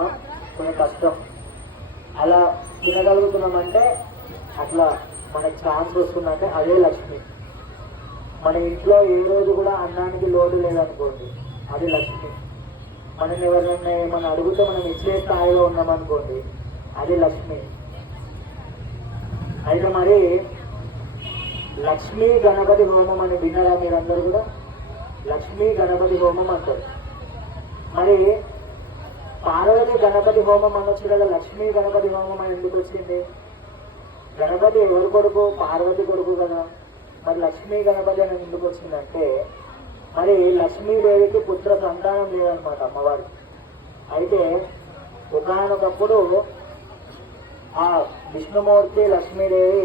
తినగలుగుతున్నామా? కొంచెం కష్టం. అలా తినగలుగుతున్నామంటే అట్లా మనకి ఛాన్స్ వస్తుందంటే అదే లక్ష్మి. మన ఇంట్లో ఏ రోజు కూడా అన్నానికి లోటు లేదనుకోండి, అది లక్ష్మి. మనం ఎవరైనా ఏమన్నా అడిగితే మనం ఇచ్చే స్థాయిలో ఉన్నామనుకోండి, అది లక్ష్మి. అయితే మరి లక్ష్మీ గణపతి హోమం అని విన్నారా మీరందరూ కూడా? లక్ష్మీ గణపతి హోమం అంటారు. మరి పార్వతి గణపతి హోమం అనొచ్చు కదా, లక్ష్మీ గణపతి హోమం అని ఎందుకు వచ్చింది? గణపతి ఎవరు కొడుకు? పార్వతి కొడుకు కదా. మరి లక్ష్మీ గణపతి అని ఎందుకు వచ్చిందంటే, మరి లక్ష్మీదేవికి పుత్ర సంతానం లేదనమాట అమ్మవారికి. అయితే ఒకానొకప్పుడు ఆ విష్ణుమూర్తి లక్ష్మీదేవి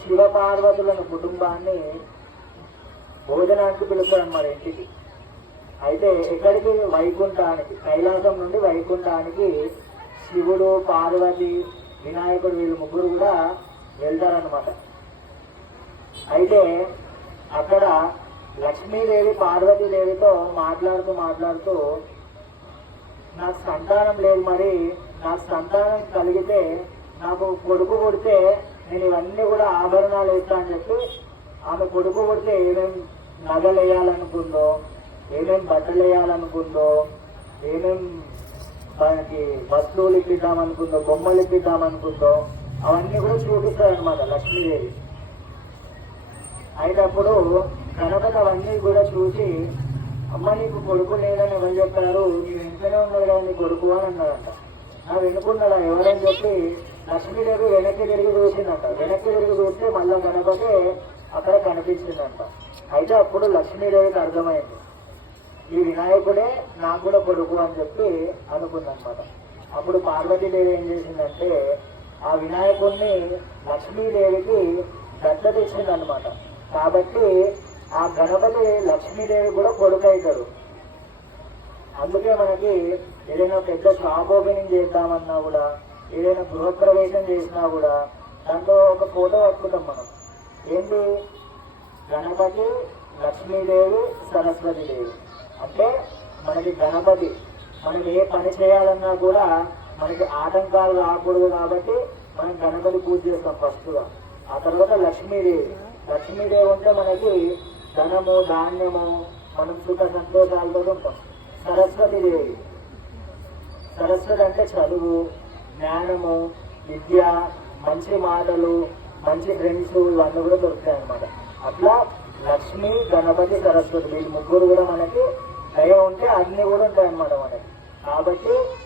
శివపార్వతులను కుటుంబాన్ని భోజనానికి పిలుస్తారన్నమాట ఇంటికి. అయితే ఎక్కడికి? వైకుంఠానికి. కైలాసం నుండి వైకుంఠానికి శివుడు, పార్వతి, వినాయకుడు వీళ్ళు ముగ్గురు కూడా వెళ్తారనమాట. అయితే అక్కడ లక్ష్మీదేవి పార్వతీదేవితో మాట్లాడుతూ నాకు సంతానం లేదు, మరి నాకు సంతానం కలిగితే నాకు కొడుకు పుడితే నేను ఇవన్నీ కూడా ఆభరణాలు వేస్తా అని చెప్పి ఆమె కొడుకు పుడితే ఏమేమి నగలు వేయాలనుకుందో, ఏమేమి బట్టలు వేయాలనుకుందో, ఏమేమి మనకి వస్తువులు ఇప్పిద్దామనుకుందో, బొమ్మలు ఇప్పిద్దామనుకుందో అవన్నీ కూడా చూపిస్తారనమాట లక్ష్మీదేవి. అయితే అప్పుడు గణపతి అవన్నీ కూడా చూసి, అమ్మ నీకు కొడుకు లేదని ఎవరు చెప్పారు, నీ వెంటనే ఉన్నాడు కదా నీ కొడుకు అని అన్నాడంట. నా వెనుకున్నాడా ఎవరని చెప్పి లక్ష్మీదేవి వెనక్కి తిరిగి చూసిందంట. వెనక్కి తిరిగి చూస్తే మళ్ళా గణపతి అక్కడ కనిపించిందంట. అయితే అప్పుడు లక్ష్మీదేవికి అర్థమైంది, ఈ వినాయకుడే నాకు కూడా కొడుకు అని చెప్పి అనుకుందనమాట. అప్పుడు పార్వతీదేవి ఏం చేసిందంటే ఆ వినాయకుడిని లక్ష్మీదేవికి దత్తత ఇచ్చిందనమాట. కాబట్టి ఆ గణపతి లక్ష్మీదేవి కూడా కొడుకు అవుతాడు. అందుకే మనకి ఏదైనా పెద్ద షాప్ ఓపెనింగ్ చేద్దామన్నా కూడా, ఏదైనా గృహప్రవేశం చేసినా కూడా దాంట్లో ఒక ఫోటో పట్టుకుంటాం మనం. ఏంటి? గణపతి, లక్ష్మీదేవి, సరస్వతీదేవి. అంటే మనకి గణపతి, మనం ఏ పని చేయాలన్నా కూడా మనకి ఆటంకాలు రాకూడదు కాబట్టి మనం గణపతి పూజ చేస్తాం ఫస్ట్గా. ఆ తర్వాత లక్ష్మీదేవి. లక్ష్మీదేవి ఉంటే మనకి ధనము, ధాన్యము, మనం సుఖ సంతోషాలతో ఉంటాం. సరస్వతీదేవి, సరస్వతి అంటే చదువు, జ్ఞానము, విద్య, మంచి మాటలు, మంచి ఫ్రెండ్స్ ఇవన్నీ కూడా దొరుకుతాయి అనమాట. అట్లా లక్ష్మి, గణపతి, సరస్వతి వీళ్ళు ముగ్గురు కూడా మనకి దయ ఉంటే అన్ని కూడా ఉంటాయి అన్నమాట మనకి. కాబట్టి